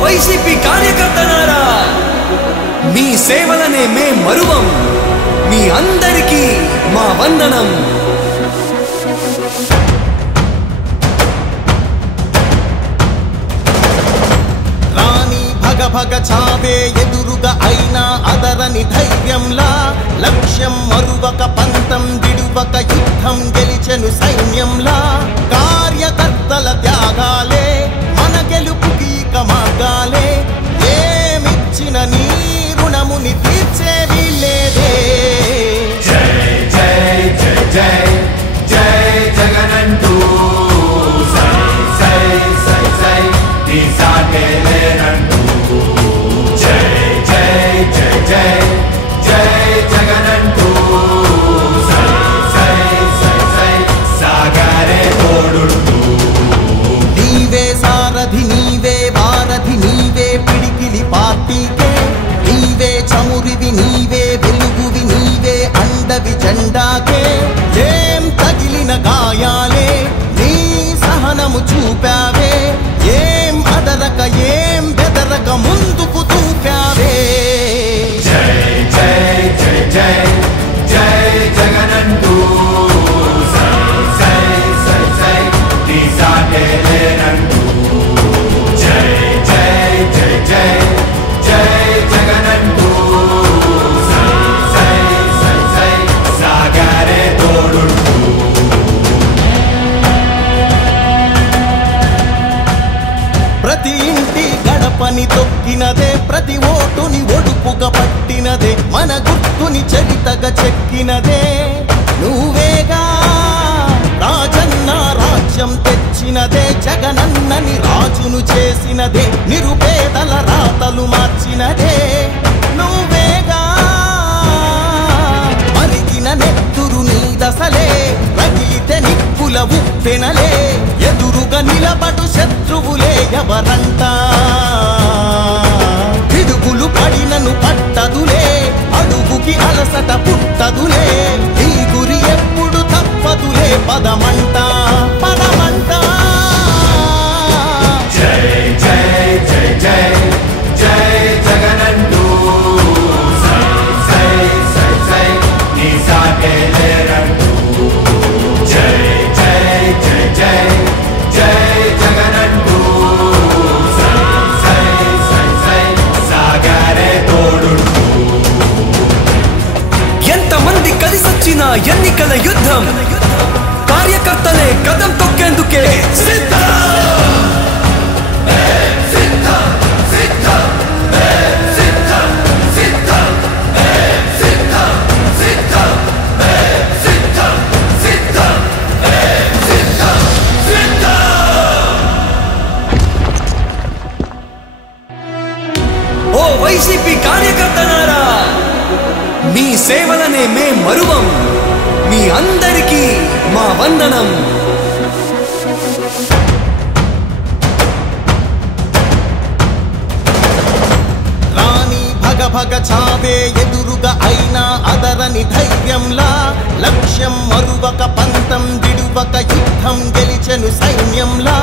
YCP కార్యకర్తలారా, మీ సేవలనే మే మరువం. మీ అందరికీ మా వందనం. రాణి భగ భగ చావే ఎదురుగా అయినా అదరని ధైర్యంలా, లక్ష్యం మరువక పంతం విడువక యుద్ధం గెలిచెను సైన్యంలా. కార్యకర్తల త్యాగాలే మన గెలుపుకి మార్గాలే, ఏమిచ్చిన నీ రుణముని తీర్చేవి లేదే. జై జై జై జై జై జగనంటూ సై సై సై సై నీ సాటే లేనంటూ. జై జై జై జై జై జగనంటూ సై సై సై సై సాగరే తోడుంటూ. నీవే సారథి నీవే వారధి నీవే పిడికిలి పార్టీకే, నీవే చమురివి నీవే వెలుగువి నీవే అండవి జెండాకే. ఏం తగిలిన గాయాలే నీ సహనము చూపావే, ఏం అదరక ఏం బెదరక ముందుకు చూపావే. జై జై జై జై జై జగనంటూ సై సై సై సై నీ సాటే లేనంటూ. జై జై జై జై జై జగనంటూ సై సై సై సై సాగరే తోడుంటూ. ప్రతి ఇంటి గడపని తొక్కినదే, ప్రతి ఓటుని ఒడుపుగా పట్టినదే, మన గుర్తుని చరితగా చెక్కినదే నువ్వేగా. రాజన్న రాజ్యం తెచ్చినదే, జగనన్నని రాజును చేసినదే, నిరుపేదల రాతలు మార్చినదే నువ్వేగా. మరిగిన నెత్తురు నీ దశలే, రగిలితే నిప్పుల ఉప్పెనలే, ఎదురుగా నిలబడు శత్రువులే ఎవరంట. పిడుగులు పడినను పట్టదులే, అడుగుకి అలసట పుట్టదులే, ఈ గురి ఎప్పుడు తప్పదులే, పదమంట పదమంట. జై జై జై జై జై జగనంటూ సై సై సై సై నీ సాటే లేనంటూ. జై జై జై జై జై జగనంటూ సై సై సై సై సాగరే తోడుంటూ. ఎంతమంది కలిసొచ్చిన ఎన్నికల యుద్ధం, కార్యకర్తలే కదం తొక్కేందుకే సిద్ధం. ఓ వైసీపీ కార్యకర్తలారా, మీ సేవలనే మే మరువం. మీ అందరికీ మా వందనం. రాణి భగ భగ చావే ఎదురుగా అయినా అదరని ధైర్యంలా, లక్ష్యం మరువక పంతం విడువక యుద్ధం గెలిచెను సైన్యంలా.